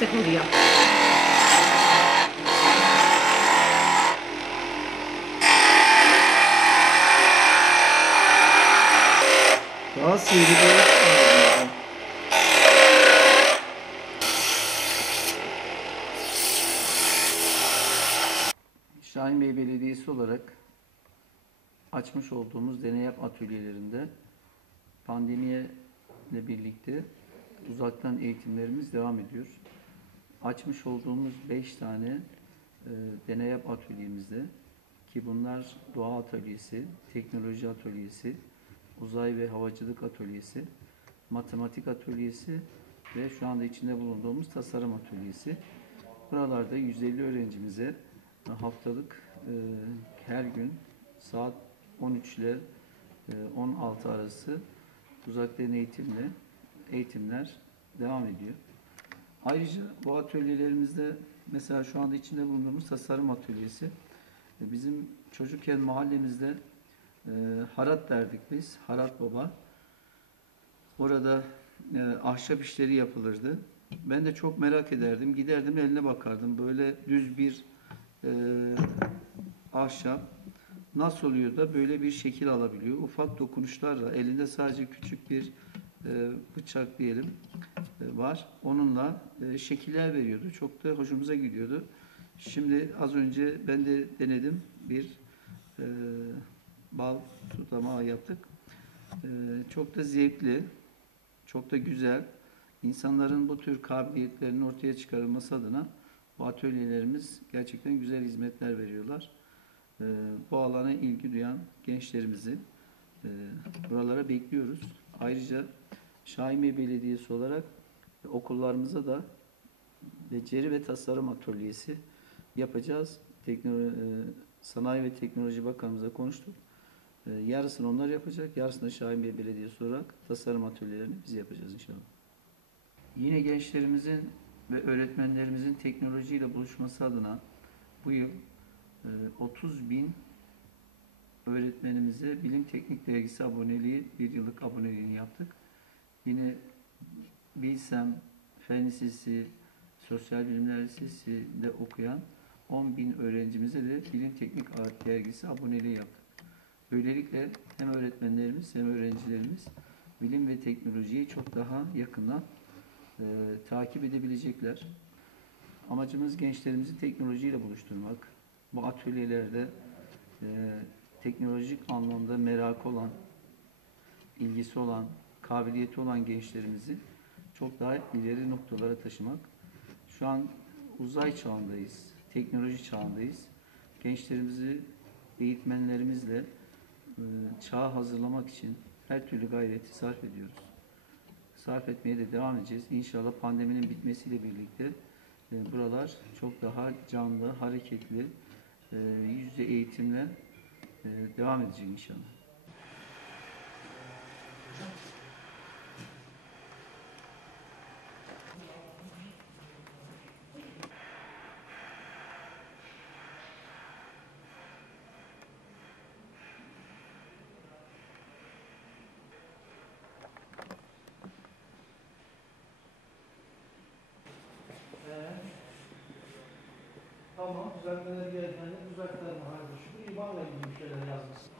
yüksek oluyor. Daha sivri bir Şahin Bey Belediyesi olarak açmış olduğumuz deney yap atölyelerinde pandemiyle birlikte uzaktan eğitimlerimiz devam ediyor. Açmış olduğumuz 5 tane deney yap atölyemizde ki bunlar doğa atölyesi, teknoloji atölyesi, uzay ve havacılık atölyesi, matematik atölyesi ve şu anda içinde bulunduğumuz tasarım atölyesi. Buralarda 150 öğrencimize haftalık her gün saat 13 ile 16 arası uzaktan eğitimler devam ediyor. Ayrıca bu atölyelerimizde mesela şu anda içinde bulunduğumuz tasarım atölyesi bizim çocukken mahallemizde harat derdik biz, Harat Baba. Orada ahşap işleri yapılırdı. Ben de çok merak ederdim. Giderdim eline bakardım. Böyle düz bir ahşap nasıl oluyor da böyle bir şekil alabiliyor. Ufak dokunuşlarla elinde sadece küçük bir bıçak diyelim var. Onunla şekiller veriyordu. Çok da hoşumuza gidiyordu. Şimdi az önce ben de denedim. Bir bal tutamağı yaptık. Çok da zevkli, çok da güzel. İnsanların bu tür kabiliyetlerinin ortaya çıkarılması adına bu atölyelerimiz gerçekten güzel hizmetler veriyorlar. Bu alana ilgi duyan gençlerimizi buralara bekliyoruz. Ayrıca Şahin Bey Belediyesi olarak okullarımıza da beceri ve tasarım atölyesi yapacağız. Sanayi ve Teknoloji Bakanımızla konuştuk. Yarısını onlar yapacak, yarısını Şahin Bey Belediyesi olarak tasarım atölyelerini biz yapacağız inşallah. Yine gençlerimizin ve öğretmenlerimizin teknolojiyle buluşması adına bu yıl 30 bin öğretmenimize Bilim Teknik Dergisi aboneliği, bir yıllık aboneliğini yaptık. Yine Bilsem, Fen Lisesi, Sosyal Bilimler Lisesi'nde okuyan 10 bin öğrencimize de Bilim Teknik Dergisi aboneliği yaptık. Böylelikle hem öğretmenlerimiz hem öğrencilerimiz bilim ve teknolojiyi çok daha yakından takip edebilecekler. Amacımız gençlerimizi teknolojiyle buluşturmak. Bu atölyelerde teknolojik anlamda merakı olan, ilgisi olan, kabiliyeti olan gençlerimizi çok daha ileri noktalara taşımak. Şu an uzay çağındayız, teknoloji çağındayız. Gençlerimizi eğitmenlerimizle çağa hazırlamak için her türlü gayreti sarf ediyoruz. Sarf etmeye de devam edeceğiz. İnşallah pandeminin bitmesiyle birlikte buralar çok daha canlı, hareketli, yüz yüze eğitimle devam edecek inşallah. Tamam, düzeltmeleri gerekenleri düzeltler mahallede. Şu imanla ilgili bir şeyler yazmışsın.